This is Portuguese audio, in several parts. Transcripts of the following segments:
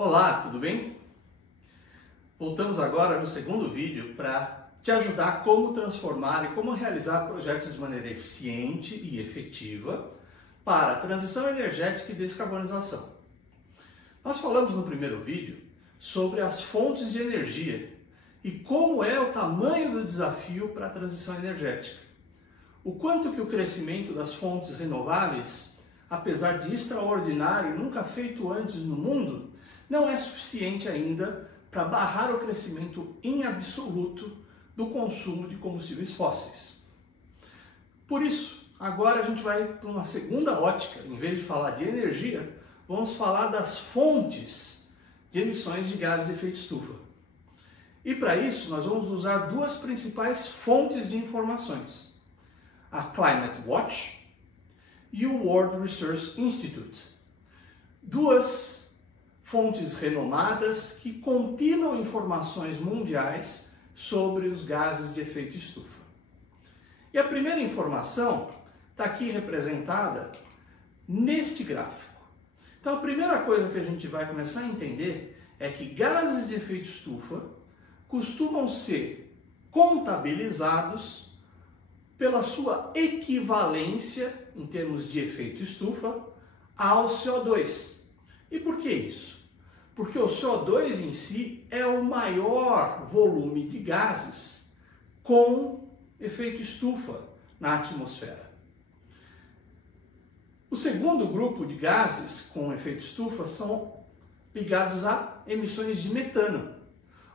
Olá, tudo bem? Voltamos agora no segundo vídeo para te ajudar a como transformar e como realizar projetos de maneira eficiente e efetiva para a transição energética e descarbonização. Nós falamos no primeiro vídeo sobre as fontes de energia e como é o tamanho do desafio para a transição energética. O quanto que o crescimento das fontes renováveis, apesar de extraordinário, nunca feito antes no mundo, não é suficiente ainda para barrar o crescimento em absoluto do consumo de combustíveis fósseis. Por isso, agora a gente vai para uma segunda ótica. Em vez de falar de energia, vamos falar das fontes de emissões de gases de efeito estufa. E para isso, nós vamos usar duas principais fontes de informações: a Climate Watch e o World Resources Institute. Duas fontes renomadas que compilam informações mundiais sobre os gases de efeito estufa. E a primeira informação está aqui representada neste gráfico. Então a primeira coisa que a gente vai começar a entender é que gases de efeito estufa costumam ser contabilizados pela sua equivalência em termos de efeito estufa ao CO2. E por que isso? Porque o CO2 em si é o maior volume de gases com efeito estufa na atmosfera. O segundo grupo de gases com efeito estufa são ligados a emissões de metano.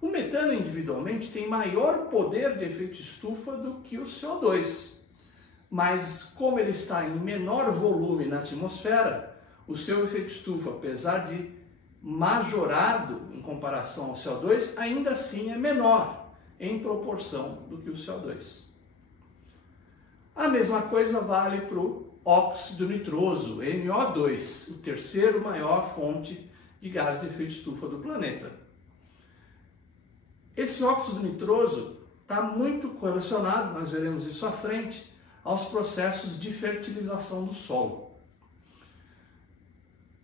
O metano individualmente tem maior poder de efeito estufa do que o CO2, mas como ele está em menor volume na atmosfera, o seu efeito estufa, apesar de majorado em comparação ao CO2, ainda assim é menor em proporção do que o CO2. A mesma coisa vale para o óxido nitroso, NO2, o terceiro maior fonte de gás de efeito estufa do planeta. Esse óxido nitroso está muito relacionado, nós veremos isso à frente, aos processos de fertilização do solo.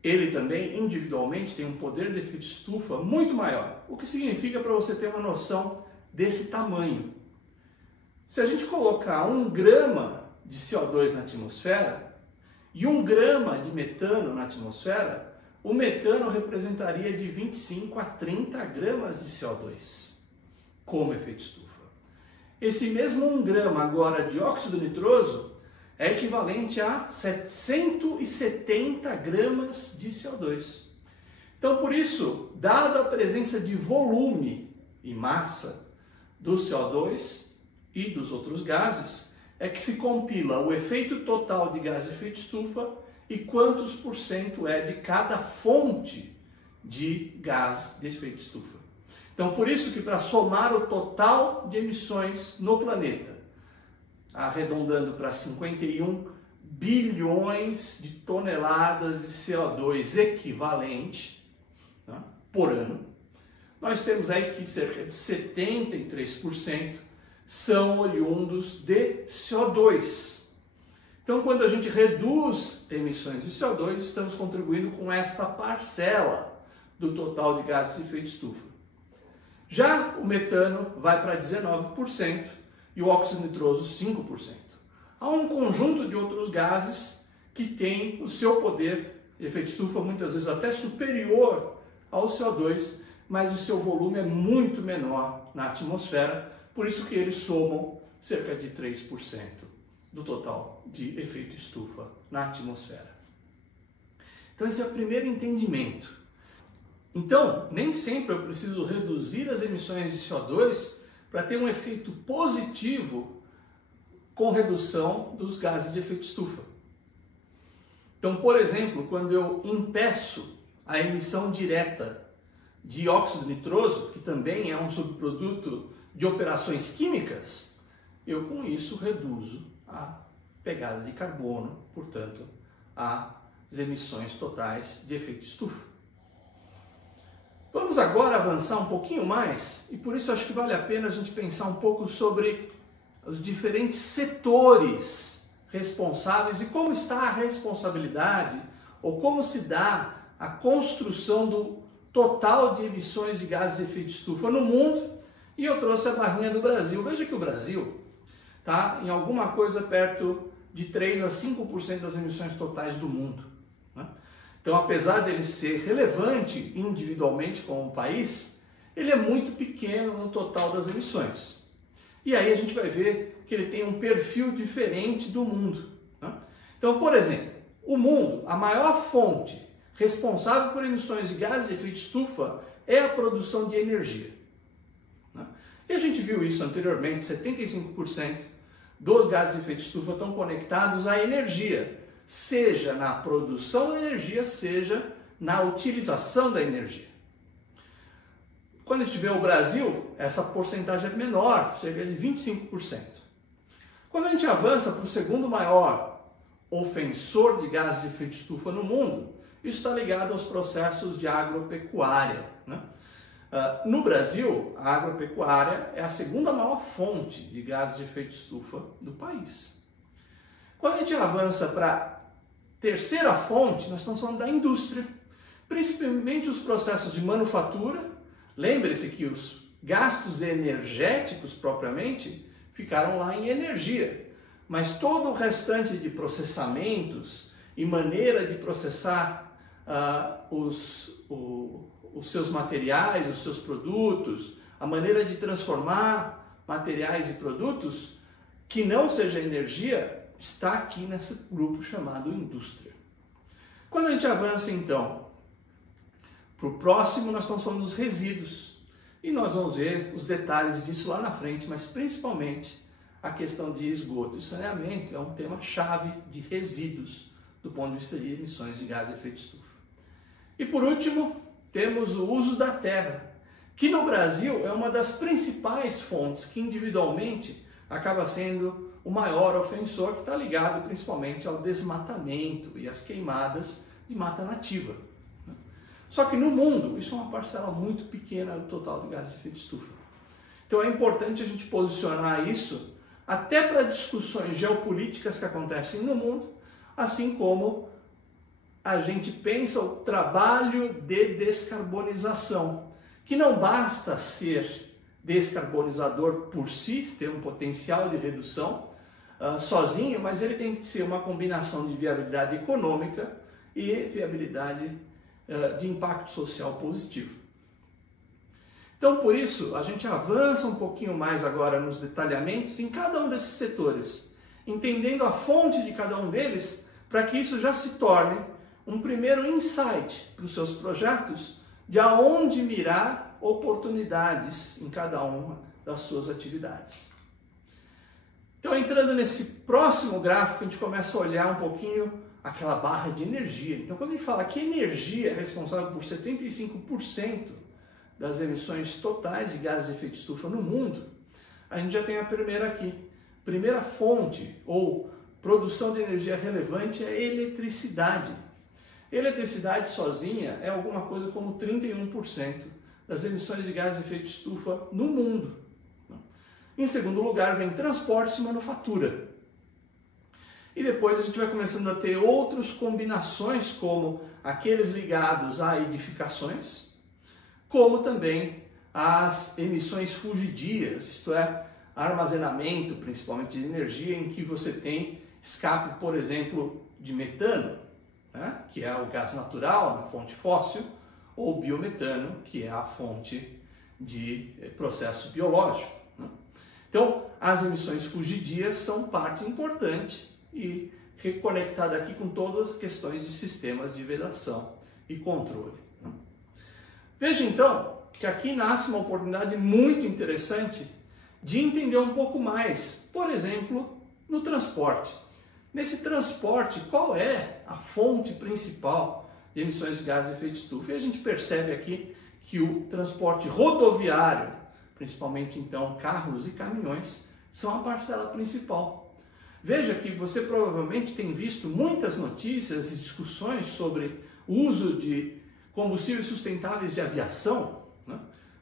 Ele também, individualmente, tem um poder de efeito estufa muito maior, o que significa, para você ter uma noção desse tamanho. Se a gente colocar 1 grama de CO2 na atmosfera e 1 grama de metano na atmosfera, o metano representaria de 25 a 30 gramas de CO2 como efeito estufa. Esse mesmo 1 grama agora de óxido nitroso é equivalente a 770 gramas de CO2. Então, por isso, dada a presença de volume e massa do CO2 e dos outros gases, é que se compila o efeito total de gás de efeito estufa e quantos por cento é de cada fonte de gás de efeito estufa. Então, por isso que para somar o total de emissões no planeta, arredondando para 51 bilhões de toneladas de CO2 equivalente, né, por ano, nós temos aí que cerca de 73% são oriundos de CO2. Então, quando a gente reduz emissões de CO2, estamos contribuindo com esta parcela do total de gases de efeito estufa. Já o metano vai para 19%, e o óxido nitroso 5%. Há um conjunto de outros gases que têm o seu poder de efeito estufa muitas vezes até superior ao CO2, mas o seu volume é muito menor na atmosfera, por isso que eles somam cerca de 3% do total de efeito estufa na atmosfera. Então esse é o primeiro entendimento. Então, nem sempre eu preciso reduzir as emissões de CO2 para ter um efeito positivo com redução dos gases de efeito estufa. Então, por exemplo, quando eu impeço a emissão direta de óxido nitroso, que também é um subproduto de operações químicas, eu com isso reduzo a pegada de carbono, portanto, as emissões totais de efeito estufa. Vamos agora avançar um pouquinho mais, e por isso acho que vale a pena a gente pensar um pouco sobre os diferentes setores responsáveis e como está a responsabilidade, ou como se dá a construção do total de emissões de gases de efeito de estufa no mundo, e eu trouxe a barrinha do Brasil. Veja que o Brasil está em alguma coisa perto de 3 a 5% das emissões totais do mundo, né? Então, apesar dele ser relevante individualmente como país, ele é muito pequeno no total das emissões. E aí a gente vai ver que ele tem um perfil diferente do mundo, né? Então, por exemplo, o mundo, a maior fonte responsável por emissões de gases de efeito de estufa é a produção de energia, né? E a gente viu isso anteriormente, 75% dos gases de efeito de estufa estão conectados à energia, seja na produção da energia, seja na utilização da energia. Quando a gente vê o Brasil, essa porcentagem é menor, chega de 25%. Quando a gente avança para o segundo maior ofensor de gases de efeito de estufa no mundo, isso está ligado aos processos de agropecuária, né? No Brasil, a agropecuária é a segunda maior fonte de gases de efeito de estufa do país. Quando a gente avança para a terceira fonte, nós estamos falando da indústria, principalmente os processos de manufatura. Lembre-se que os gastos energéticos propriamente ficaram lá em energia, mas todo o restante de processamentos e maneira de processar os seus materiais, os seus produtos, a maneira de transformar materiais e produtos que não seja energia, está aqui nesse grupo chamado indústria. Quando a gente avança então para o próximo, nós estamos falando dos resíduos. E nós vamos ver os detalhes disso lá na frente, mas principalmente a questão de esgoto e saneamento é um tema-chave de resíduos do ponto de vista de emissões de gases de efeito de estufa. E por último, temos o uso da terra, que no Brasil é uma das principais fontes que individualmente acaba sendo o maior ofensor, que está ligado principalmente ao desmatamento e às queimadas de mata nativa. Só que no mundo, isso é uma parcela muito pequena do total de gases de efeito de estufa. Então é importante a gente posicionar isso até para discussões geopolíticas que acontecem no mundo, assim como a gente pensa o trabalho de descarbonização, que não basta ser descarbonizador por si, ter um potencial de redução sozinho, mas ele tem que ser uma combinação de viabilidade econômica e viabilidade de impacto social positivo. Então, por isso, a gente avança um pouquinho mais agora nos detalhamentos em cada um desses setores, entendendo a fonte de cada um deles, para que isso já se torne um primeiro insight para os seus projetos de aonde mirar oportunidades em cada uma das suas atividades. Então, entrando nesse próximo gráfico, a gente começa a olhar um pouquinho aquela barra de energia. Então, quando a gente fala que energia é responsável por 75% das emissões totais de gases de efeito de estufa no mundo, a gente já tem a primeira aqui. Primeira fonte ou produção de energia relevante é a eletricidade. Eletricidade sozinha é alguma coisa como 31% das emissões de gases de efeito de estufa no mundo. Em segundo lugar, vem transporte e manufatura. E depois a gente vai começando a ter outras combinações, como aqueles ligados a edificações, como também as emissões fugidias, isto é, armazenamento, principalmente de energia, em que você tem escape, por exemplo, de metano, né, que é o gás natural, na fonte fóssil, ou biometano, que é a fonte de processo biológico, né? Então, as emissões fugidias são parte importante e reconectada aqui com todas as questões de sistemas de vedação e controle, né? Veja então que aqui nasce uma oportunidade muito interessante de entender um pouco mais, por exemplo, no transporte. Nesse transporte, qual é a fonte principal de emissões de gases de efeito de estufa? E a gente percebe aqui que o transporte rodoviário, principalmente então carros e caminhões, são a parcela principal. Veja que você provavelmente tem visto muitas notícias e discussões sobre o uso de combustíveis sustentáveis de aviação, né?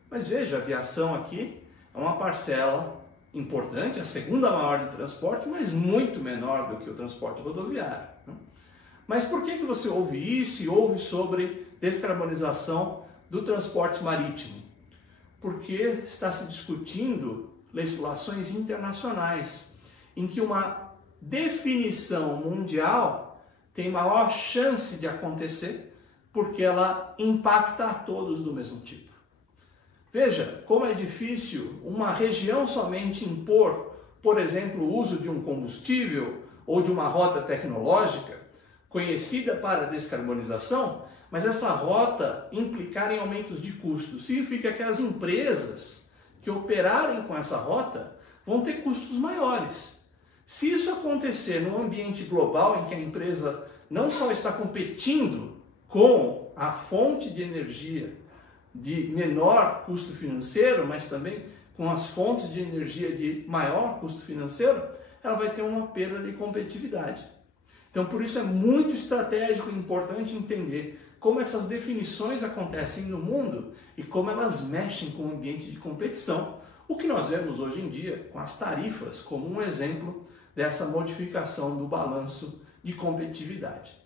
Mas veja, a aviação aqui é uma parcela importante, a segunda maior de transporte, mas muito menor do que o transporte rodoviário, né? Mas por que você ouve isso e ouve sobre descarbonização do transporte marítimo, porque está se discutindo legislações internacionais em que uma definição mundial tem maior chance de acontecer porque ela impacta a todos do mesmo tipo. Veja como é difícil uma região somente impor, por exemplo, o uso de um combustível ou de uma rota tecnológica conhecida para descarbonização, mas essa rota implicar em aumentos de custos. Significa que as empresas que operarem com essa rota vão ter custos maiores. Se isso acontecer num ambiente global em que a empresa não só está competindo com a fonte de energia de menor custo financeiro, mas também com as fontes de energia de maior custo financeiro, ela vai ter uma perda de competitividade. Então, por isso é muito estratégico e importante entender como essas definições acontecem no mundo e como elas mexem com o ambiente de competição, o que nós vemos hoje em dia com as tarifas como um exemplo dessa modificação do balanço de competitividade.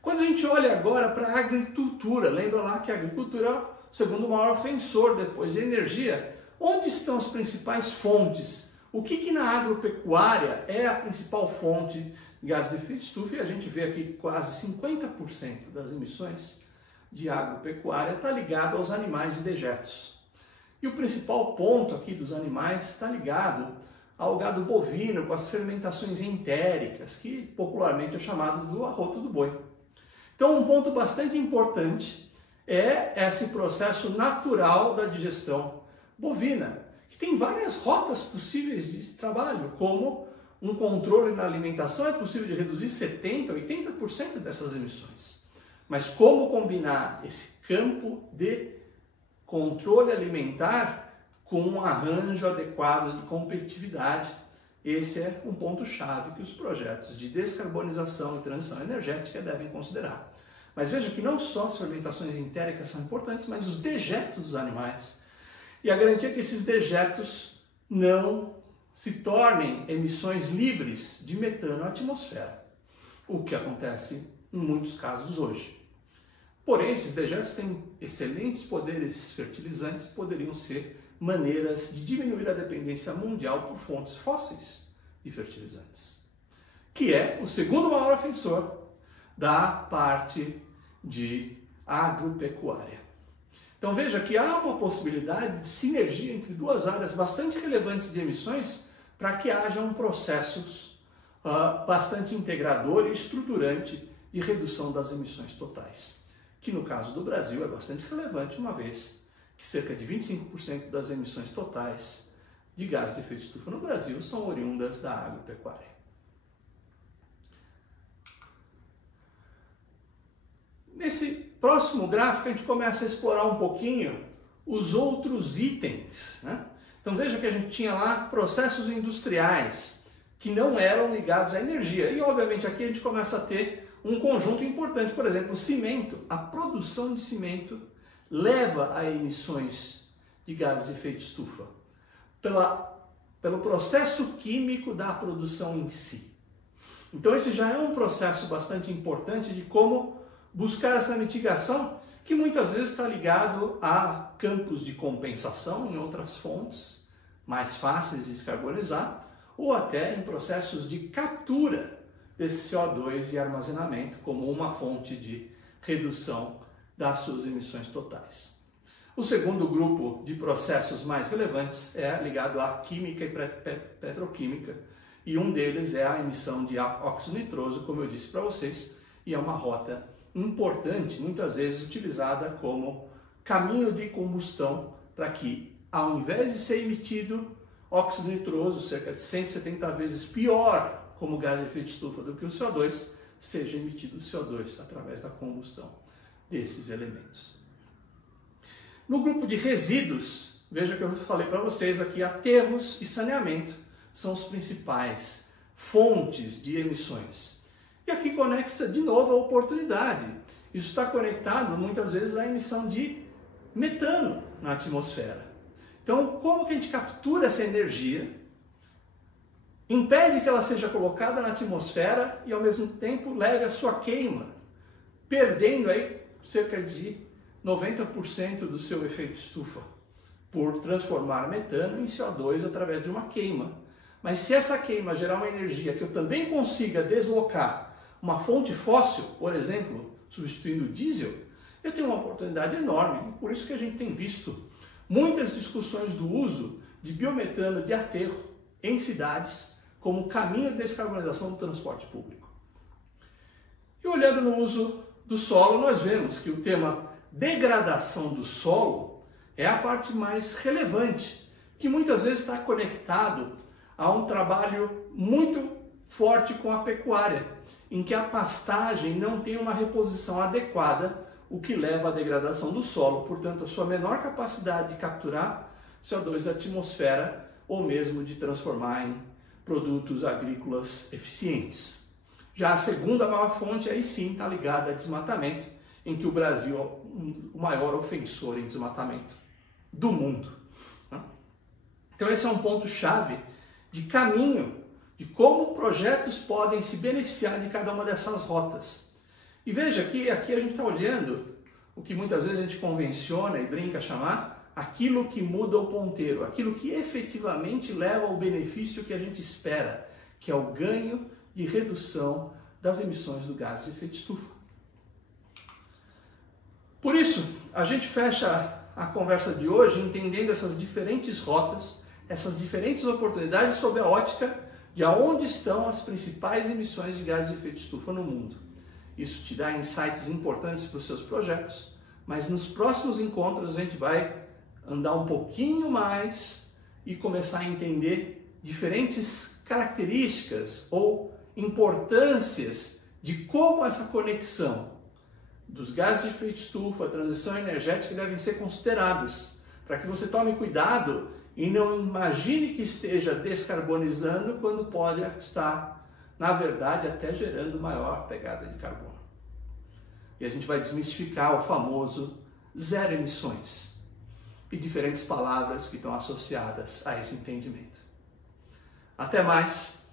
Quando a gente olha agora para a agricultura, lembra lá que a agricultura é o segundo maior ofensor depois de energia. Onde estão as principais fontes? O que na agropecuária é a principal fonte de gás de efeito de estufa? E a gente vê aqui que quase 50% das emissões de agropecuária está ligado aos animais e dejetos. E o principal ponto aqui dos animais está ligado ao gado bovino, com as fermentações entéricas, que popularmente é chamado do arroto do boi. Então, um ponto bastante importante é esse processo natural da digestão bovina, que tem várias rotas possíveis de trabalho, como um controle na alimentação é possível de reduzir 70%, 80% dessas emissões. Mas como combinar esse campo de controle alimentar com um arranjo adequado de competitividade? Esse é um ponto-chave que os projetos de descarbonização e transição energética devem considerar. Mas veja que não só as fermentações entéricas são importantes, mas os dejetos dos animais. E a garantia é que esses dejetos não se tornem emissões livres de metano à atmosfera, o que acontece em muitos casos hoje. Porém, esses dejetos têm excelentes poderes fertilizantes, poderiam ser maneiras de diminuir a dependência mundial por fontes fósseis de fertilizantes, que é o segundo maior ofensor da parte de agropecuária. Então veja que há uma possibilidade de sinergia entre duas áreas bastante relevantes de emissões para que hajam processos bastante integrador e estruturante de redução das emissões totais, que no caso do Brasil é bastante relevante, uma vez que cerca de 25% das emissões totais de gases de efeito de estufa no Brasil são oriundas da agropecuária. Nesse próximo gráfico a gente começa a explorar um pouquinho os outros itens, né? Então veja que a gente tinha lá processos industriais que não eram ligados à energia. E obviamente aqui a gente começa a ter um conjunto importante, por exemplo, o cimento. A produção de cimento leva a emissões de gases de efeito de estufa pelo processo químico da produção em si. Então esse já é um processo bastante importante de como buscar essa mitigação, que muitas vezes está ligado a campos de compensação em outras fontes mais fáceis de descarbonizar, ou até em processos de captura desse CO2 e armazenamento como uma fonte de redução das suas emissões totais. O segundo grupo de processos mais relevantes é ligado à química e petroquímica, e um deles é a emissão de óxido nitroso, como eu disse para vocês, e é uma rota importante, muitas vezes utilizada como caminho de combustão para que, ao invés de ser emitido óxido nitroso, cerca de 170 vezes pior como gás de efeito de estufa do que o CO2, seja emitido o CO2 através da combustão desses elementos. No grupo de resíduos, veja que eu falei para vocês aqui, aterros e saneamento são os principais fontes de emissões. E aqui conecta de novo a oportunidade. Isso está conectado muitas vezes à emissão de metano na atmosfera. Então, como que a gente captura essa energia, impede que ela seja colocada na atmosfera e ao mesmo tempo leve a sua queima, perdendo aí cerca de 90% do seu efeito estufa, por transformar metano em CO2 através de uma queima. Mas se essa queima gerar uma energia que eu também consiga deslocar uma fonte fóssil, por exemplo, substituindo o diesel, eu tenho uma oportunidade enorme. Por isso que a gente tem visto muitas discussões do uso de biometano de aterro em cidades como caminho de descarbonização do transporte público. E olhando no uso do solo, nós vemos que o tema degradação do solo é a parte mais relevante, que muitas vezes está conectado a um trabalho muito forte com a pecuária, em que a pastagem não tem uma reposição adequada, o que leva à degradação do solo, portanto, a sua menor capacidade de capturar CO2 da atmosfera ou mesmo de transformar em produtos agrícolas eficientes. Já a segunda maior fonte, aí sim, está ligada a desmatamento, em que o Brasil é o maior ofensor em desmatamento do mundo. Então esse é um ponto-chave de caminho, de como projetos podem se beneficiar de cada uma dessas rotas. E veja que aqui a gente está olhando o que muitas vezes a gente convenciona e brinca a chamar aquilo que muda o ponteiro, aquilo que efetivamente leva ao benefício que a gente espera, que é o ganho de redução das emissões do gás de efeito estufa. Por isso, a gente fecha a conversa de hoje entendendo essas diferentes rotas, essas diferentes oportunidades sob a ótica de aonde estão as principais emissões de gases de efeito estufa no mundo. Isso te dá insights importantes para os seus projetos, mas nos próximos encontros a gente vai andar um pouquinho mais e começar a entender diferentes características ou importâncias de como essa conexão dos gases de efeito estufa, a transição energética devem ser consideradas, para que você tome cuidado e não imagine que esteja descarbonizando quando pode estar, na verdade, até gerando maior pegada de carbono. E a gente vai desmistificar o famoso zero emissões e diferentes palavras que estão associadas a esse entendimento. Até mais!